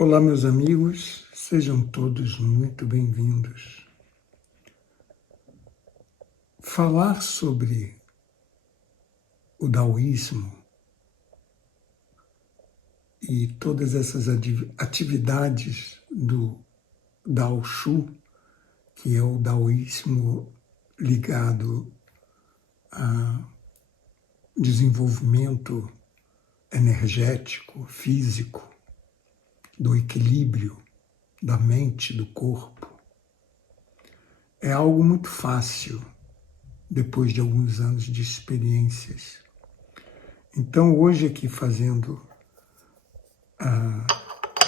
Olá, meus amigos, sejam todos muito bem-vindos. Falar sobre o daoísmo e todas essas atividades do Dao Shu, que é o daoísmo ligado a desenvolvimento energético, físico, do equilíbrio da mente, do corpo, é algo muito fácil depois de alguns anos de experiências. Então, hoje aqui fazendo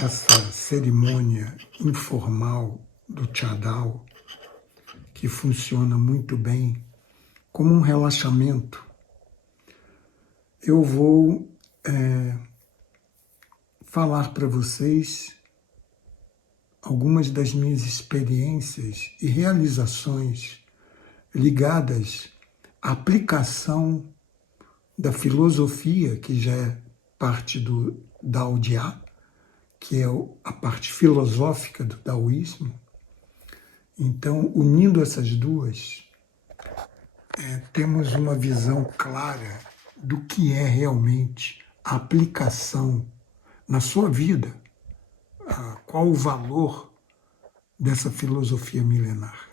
essa cerimônia informal do Chadao, que funciona muito bem como um relaxamento, eu vou falar para vocês algumas das minhas experiências e realizações ligadas à aplicação da filosofia, que já é parte do Dao Jia, que é a parte filosófica do daoísmo. Então, unindo essas duas, temos uma visão clara do que é realmente a aplicação na sua vida, qual o valor dessa filosofia milenar.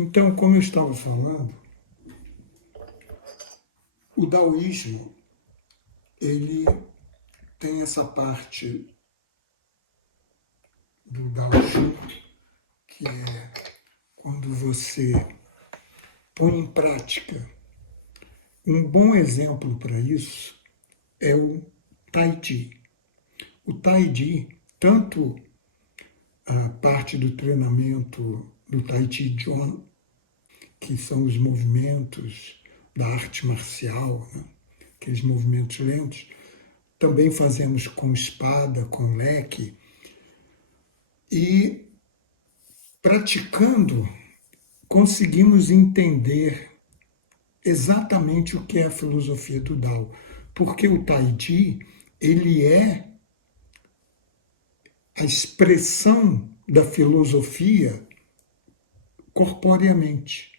Então, como eu estava falando, o daoísmo, ele tem essa parte do Dao Shu, que é quando você põe em prática. Um bom exemplo para isso é o Tai Chi. O Tai Chi, tanto a parte do treinamento do Tai Chi Chuan, que são os movimentos da arte marcial, né? Aqueles movimentos lentos, também fazemos com espada, com leque, e praticando conseguimos entender exatamente o que é a filosofia do Dao, porque o Tai Chi, ele é a expressão da filosofia corporeamente.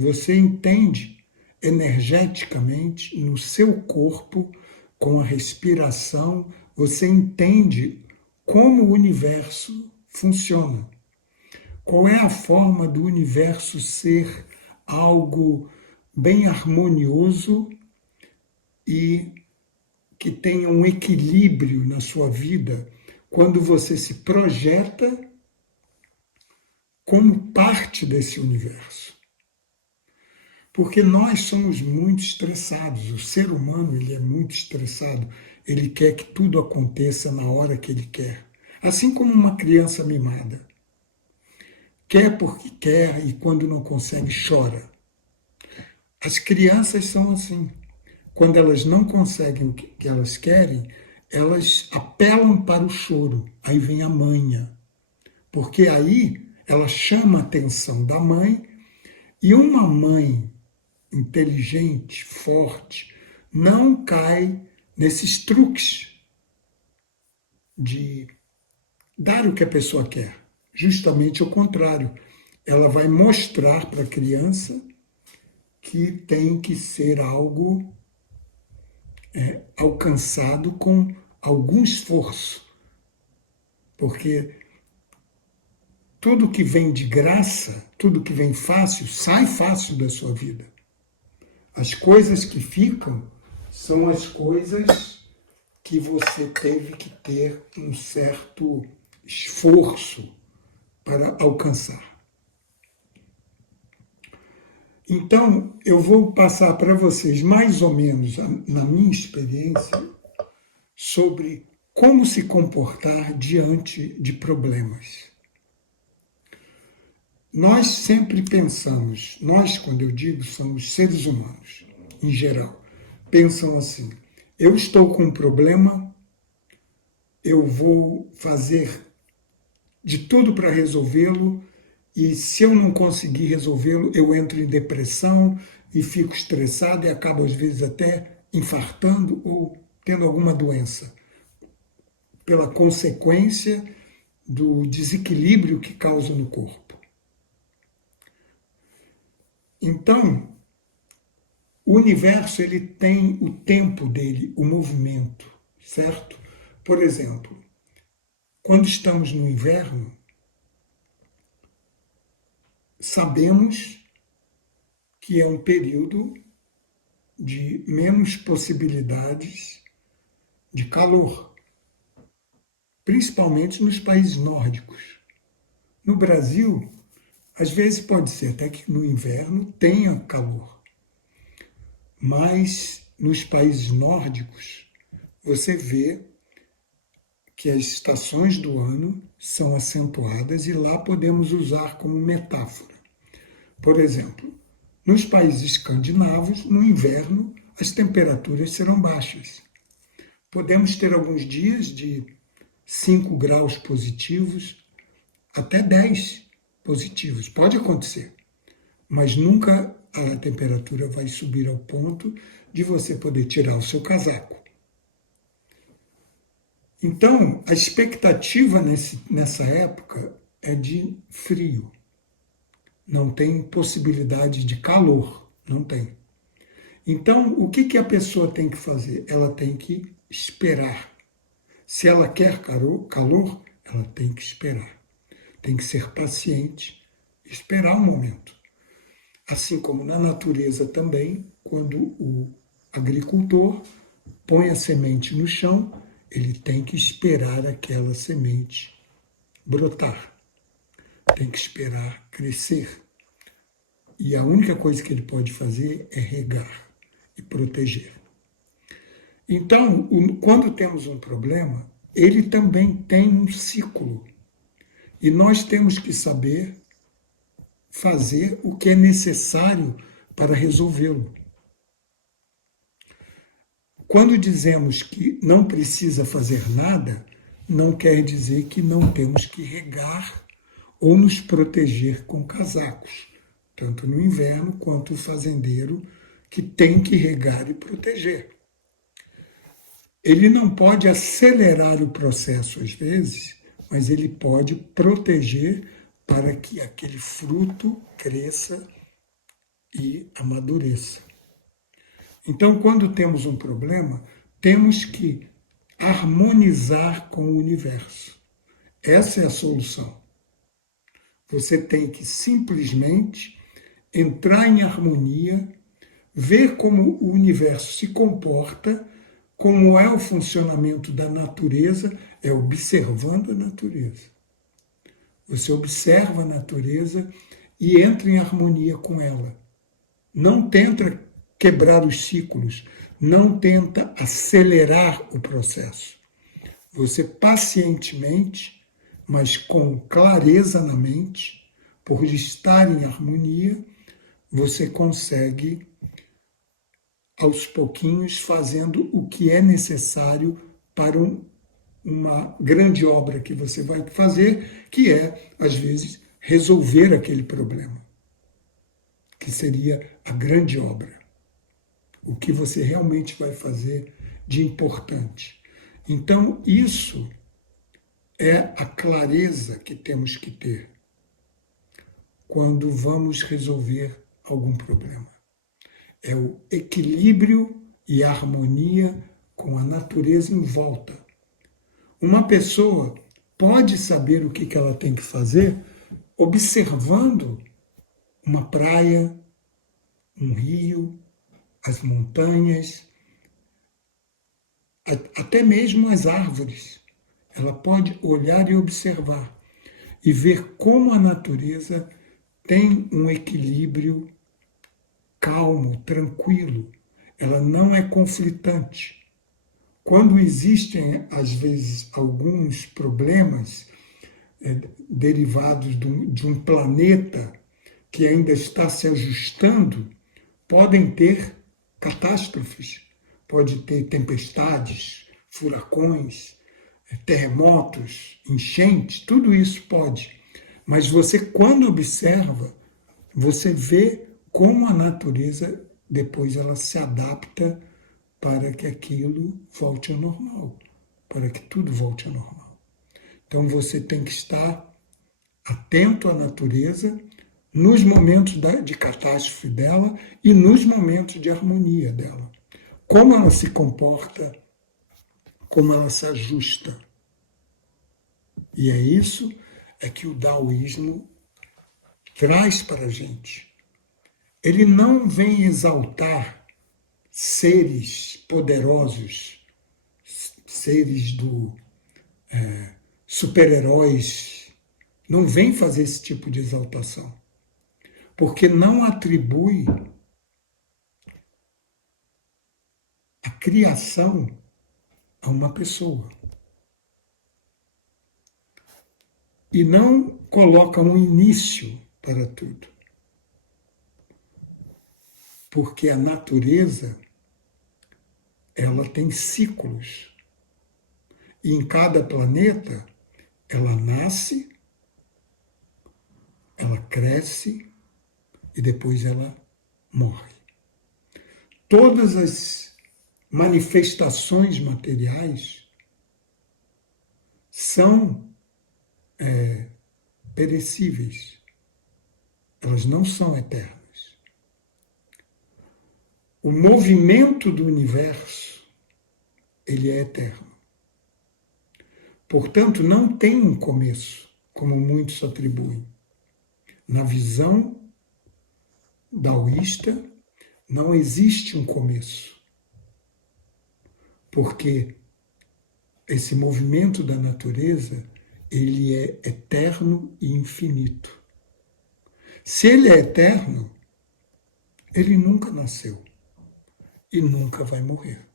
Você entende energeticamente no seu corpo, com a respiração, você entende como o universo funciona. Qual é a forma do universo ser algo bem harmonioso e que tenha um equilíbrio na sua vida quando você se projeta como parte desse universo. Porque nós somos muito estressados, o ser humano ele é muito estressado, ele quer que tudo aconteça na hora que ele quer. Assim como uma criança mimada. Quer porque quer e quando não consegue chora. As crianças são assim. Quando elas não conseguem o que elas querem, elas apelam para o choro. Aí vem a manha. Porque aí ela chama a atenção da mãe, e uma mãe inteligente, forte, não cai nesses truques de dar o que a pessoa quer. Justamente o contrário. Ela vai mostrar para a criança que tem que ser algo alcançado com algum esforço. Porque tudo que vem de graça, tudo que vem fácil, sai fácil da sua vida. As coisas que ficam são as coisas que você teve que ter um certo esforço para alcançar. Então, eu vou passar para vocês, mais ou menos, na minha experiência, sobre como se comportar diante de problemas. Nós sempre pensamos, nós, quando eu digo, somos seres humanos, em geral, pensam assim: eu estou com um problema, eu vou fazer de tudo para resolvê-lo, e se eu não conseguir resolvê-lo, eu entro em depressão e fico estressado e acabo, às vezes, até infartando ou tendo alguma doença, pela consequência do desequilíbrio que causa no corpo. Então, o universo ele tem o tempo dele, o movimento, certo? Por exemplo, quando estamos no inverno, sabemos que é um período de menos possibilidades de calor, principalmente nos países nórdicos. No Brasil, às vezes pode ser até que no inverno tenha calor, mas nos países nórdicos você vê que as estações do ano são acentuadas e lá podemos usar como metáfora. Por exemplo, nos países escandinavos, no inverno, as temperaturas serão baixas. Podemos ter alguns dias de 5 graus positivos, até 10 positivos. Pode acontecer, mas nunca a temperatura vai subir ao ponto de você poder tirar o seu casaco. Então, a expectativa nessa época é de frio. Não tem possibilidade de calor, não tem. Então, o que a pessoa tem que fazer? Ela tem que esperar. Se ela quer calor, ela tem que esperar. Tem que ser paciente, esperar o momento. Assim como na natureza também, quando o agricultor põe a semente no chão, ele tem que esperar aquela semente brotar. Tem que esperar crescer. E a única coisa que ele pode fazer é regar e proteger. Então, quando temos um problema, ele também tem um ciclo. E nós temos que saber fazer o que é necessário para resolvê-lo. Quando dizemos que não precisa fazer nada, não quer dizer que não temos que regar ou nos proteger com casacos, tanto no inverno quanto o fazendeiro que tem que regar e proteger. Ele não pode acelerar o processo às vezes, mas ele pode proteger para que aquele fruto cresça e amadureça. Então, quando temos um problema, temos que harmonizar com o universo. Essa é a solução. Você tem que simplesmente entrar em harmonia, ver como o universo se comporta, como é o funcionamento da natureza, é observando a natureza. Você observa a natureza e entra em harmonia com ela. Não tenta quebrar os ciclos, não tenta acelerar o processo. Você pacientemente, mas com clareza na mente, por estar em harmonia, você consegue, aos pouquinhos, fazendo o que é necessário para uma grande obra que você vai fazer, que é, às vezes, resolver aquele problema, que seria a grande obra. O que você realmente vai fazer de importante. Então, isso é a clareza que temos que ter quando vamos resolver algum problema. É o equilíbrio e a harmonia com a natureza em volta. Uma pessoa pode saber o que ela tem que fazer observando uma praia, um rio, as montanhas, até mesmo as árvores. Ela pode olhar e observar e ver como a natureza tem um equilíbrio calmo, tranquilo. Ela não é conflitante. Quando existem, às vezes, alguns problemas, derivados de um planeta que ainda está se ajustando, podem ter catástrofes, pode ter tempestades, furacões, terremotos, enchentes, tudo isso pode. Mas você, quando observa, você vê como a natureza, depois ela se adapta para que aquilo volte ao normal, para que tudo volte ao normal. Então você tem que estar atento à natureza nos momentos de catástrofe dela e nos momentos de harmonia dela. Como ela se comporta, como ela se ajusta. E é isso que o taoísmo traz para a gente. Ele não vem exaltar seres poderosos, seres super-heróis, não vem fazer esse tipo de exaltação, porque não atribui a criação a uma pessoa. E não coloca um início para tudo. Porque a natureza, ela tem ciclos. E em cada planeta, ela nasce, ela cresce e depois ela morre. Todas as manifestações materiais são perecíveis. Elas não são eternas. O movimento do universo, ele é eterno. Portanto, não tem um começo, como muitos atribuem. Na visão taoísta, não existe um começo. Porque esse movimento da natureza, ele é eterno e infinito. Se ele é eterno, ele nunca nasceu e nunca vai morrer.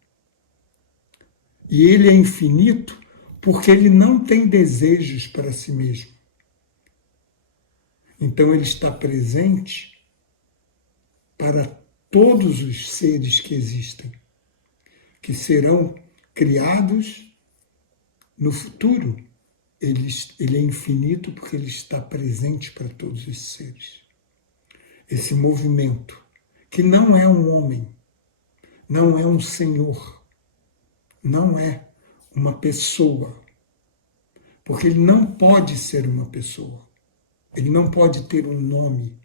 E ele é infinito porque ele não tem desejos para si mesmo. Então ele está presente para todos os seres que existem, que serão criados no futuro. Ele é infinito porque ele está presente para todos os seres. Esse movimento, que não é um homem, não é um senhor, não é uma pessoa, porque ele não pode ser uma pessoa, ele não pode ter um nome,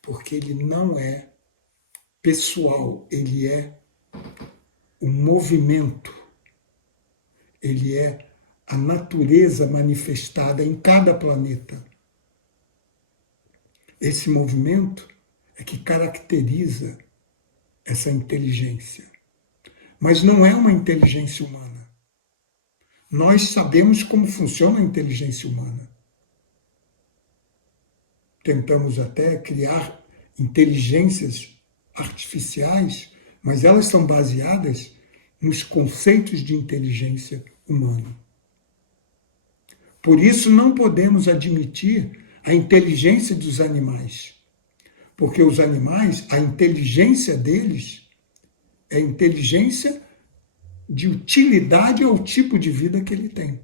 porque ele não é pessoal, ele é um movimento, ele é a natureza manifestada em cada planeta. Esse movimento é que caracteriza essa inteligência. Mas não é uma inteligência humana. Nós sabemos como funciona a inteligência humana. Tentamos até criar inteligências artificiais, mas elas são baseadas nos conceitos de inteligência humana. Por isso não podemos admitir a inteligência dos animais, porque os animais, a inteligência deles é inteligência de utilidade ao tipo de vida que ele tem.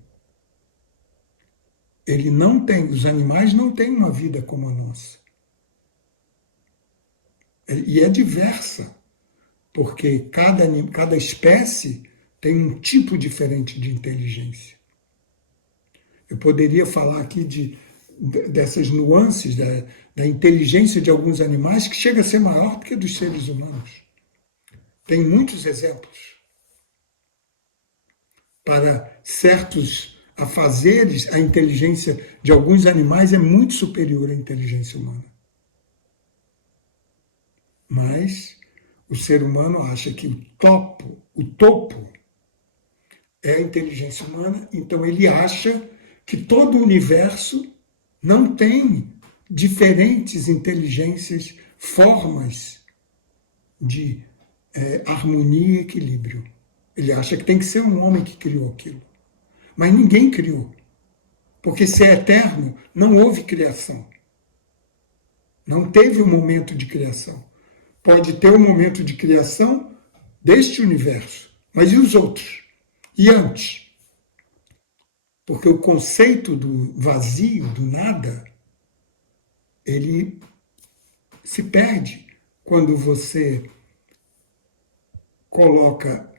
Ele não tem, os animais não têm uma vida como a nossa. E é diversa, porque cada espécie tem um tipo diferente de inteligência. Eu poderia falar aqui dessas nuances da inteligência de alguns animais que chega a ser maior do que a dos seres humanos. Tem muitos exemplos. Para certos afazeres, a inteligência de alguns animais é muito superior à inteligência humana. Mas o ser humano acha que o topo é a inteligência humana, então ele acha que todo o universo não tem diferentes inteligências, formas de harmonia e equilíbrio. Ele acha que tem que ser um homem que criou aquilo. Mas ninguém criou. Porque se é eterno, não houve criação. Não teve um momento de criação. Pode ter um momento de criação deste universo, mas e os outros? E antes? Porque o conceito do vazio, do nada, ele se perde quando você coloca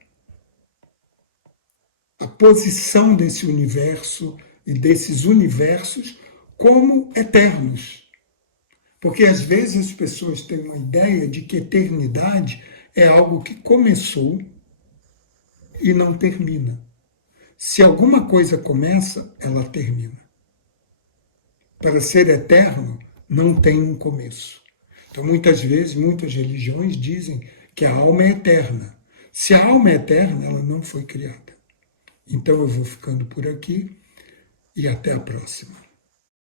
a posição desse universo e desses universos como eternos. Porque às vezes as pessoas têm uma ideia de que eternidade é algo que começou e não termina. Se alguma coisa começa, ela termina. Para ser eterno, não tem um começo. Então, muitas vezes, muitas religiões dizem que a alma é eterna. Se a alma é eterna, ela não foi criada. Então, eu vou ficando por aqui e até a próxima.